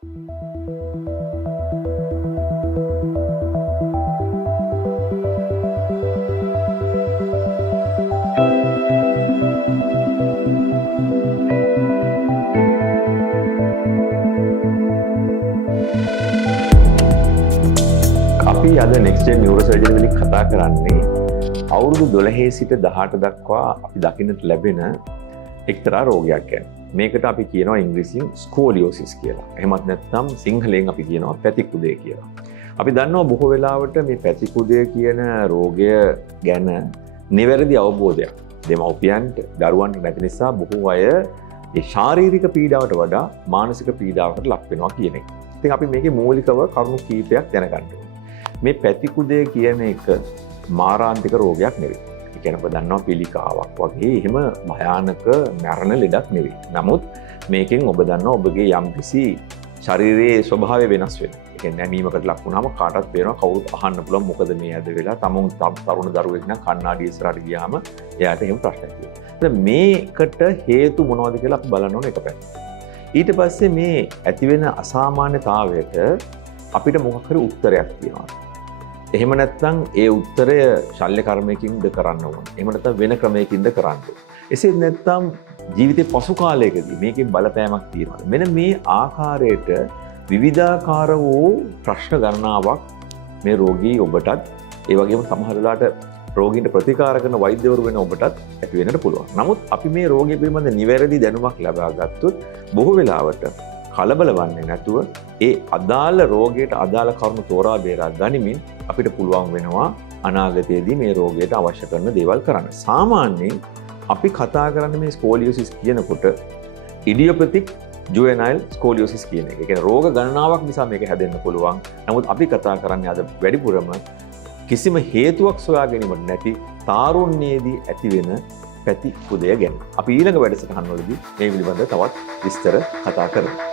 අපි අද next gen neurosurgery වලින් කතා කරන්නේ අවුරුදු 12 සිට 18 දක්වා අපි දකින්නට ලැබෙන එක්තරා රෝගයක් ගැන. මේකට අපි කියනවා ඉංග්‍රීසියෙන් ස්කෝලියෝසිස් කියලා. එහෙමත් නැත්නම් සිංහලෙන් අපි කියනවා පැතිකුදේ කියලා. අපි දන්නවා බොහෝ වෙලාවට මේ පැතිකුදේ කියන රෝගය ගැන නිවැරදි අවබෝධයක් දෙමව්පියන්ට දරුවන්ට නැති නිසා බොහෝ අය ඒ ශාරීරික පීඩාවට වඩා මානසික පීඩාවකට ලක් වෙනවා කියන එක. ඉතින් අපි මේකේ මූලිකව කරුණු කීපයක් දැනගන්න ඕනේ. මේ පැතිකුදේ කියන එක මාරාන්තික රෝගයක් නෙවෙයි. ඒ කියන්නේ ඔබ දන්නවා පිළිකාවක් වගේ එහෙම භයානක මරණ ලෙඩක් නෙවෙයි. නමුත් මේකෙන් ඔබ දන්නවා ඔබගේ යම්කිසි ශරීරයේ ස්වභාවය වෙනස් වෙනවා. ඒ කියන්නේ නැමීමකට ලක් වුණාම කාටවත් පේනවා කවුරුත් අහන්න පුළුවන් මොකද මේ ඇද වෙලා තරුණ දරුවෙක් නම් කණ්ණාඩිය ඉස්සරහට ගියාම එයාට එහෙම ප්‍රශ්නයක් තියෙනවා. මේකට හේතු මොනවද කියලා අපි බලන්න ඕන එක පැත්තක්. ඊට පස්සේ මේ ඇතිවෙන අසාමාන්‍යතාවයට අපිට මොකක් හරි උත්තරයක් තියෙනවා. එහෙම නැත්නම් ඒ උත්තරය ශල්‍ය කර්මයකින්ද කරන්න ඕන. එහෙම නැත්නම් වෙන ක්‍රමයකින්ද කරන්න ඕන. එසේ නැත්නම් ජීවිතේ පසු කාලයකදී මේකෙන් බලපෑමක් තියෙනවා. මෙන්න මේ ආකාරයට විවිධාකාර වූ ප්‍රශ්න ගණනාවක් මේ රෝගී ඔබටත් ඒ වගේම සමහර වෙලාවට රෝගීන්ට ප්‍රතිකාර කරන වෛද්‍යවරු වෙන ඔබටත් ඇති වෙන්නට පුළුවන්. නමුත් අපි මේ රෝගය පිළිබඳ නිවැරදි දැනුමක් ලබා ගත්තොත් බොහෝ වෙලාවට කලබල වන්නේ නැතුව ඒ අදාළ රෝගයට අදාළ කරුණු තෝරා බේරා ගනිමින් අපිට පුළුවන් වෙනවා අනාගතයේදී මේ රෝගයට අවශ්‍ය කරන දේවල් කරන්න. සාමාන්‍යයෙන් අපි කතා කරන්නේ මේ ස්කෝලියෝසිස් කියනකොට ඉඩියොපැතික් ජුවෙනයිල් ස්කෝලියෝසිස් කියන එක. ඒ කියන්නේ රෝග ගණනාවක් නිසා මේක හැදෙන්න පුළුවන්. නමුත් අපි කතා කරන්නේ අද වැඩිපුරම කිසිම හේතුවක් සොයා ගැනීමට නැති තාරුණ්‍යයේදී ඇතිවෙන පැතිකුදය ගැන. අපි ඊළඟ වැඩසටහන් වලදී මේ පිළිබඳව තවත් විස්තර කතා කරමු.